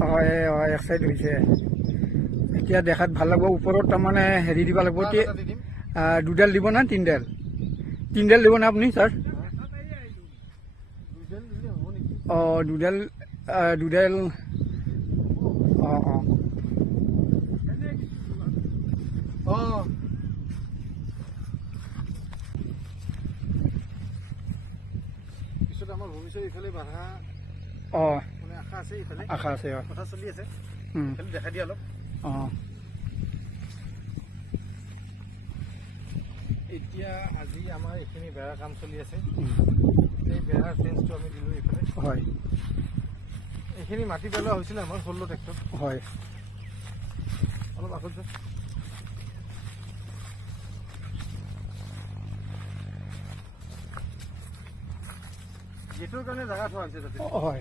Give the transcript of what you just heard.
হয় হয় এক সাইড হৈছে এতিয়া দেখাত ভাল লাগব ওপৰত তাৰমানে হেৰি দিব লাগিব দুডাল দিব না তিনডাল দিব না আপুনি ছাৰ অঁ দুডাল অঁ অঁ পিছত আমাৰ ভৱিষ্যত ইফালে বাঢ়া অঁ মানে আশা আছে, ইফালে আশা আছে অঁ কথা চলি আছে, খালি দেখা দিয়া অলপ। অঁ এতিয়া আজি আমাৰ এইখিনি বেৰাৰ কাম চলি আছে, এই বেৰাৰ ফেন্সটো আমি দিলোঁ এইফালে। হয় এইখিনি মাটি পেলোৱা হৈছিলে আমাৰ 16 ট্ৰেক্টৰ। হয় অলপ আগত যাওক। গেটৰ কাৰণে জাগা থোৱা হৈছে তাতে। হয়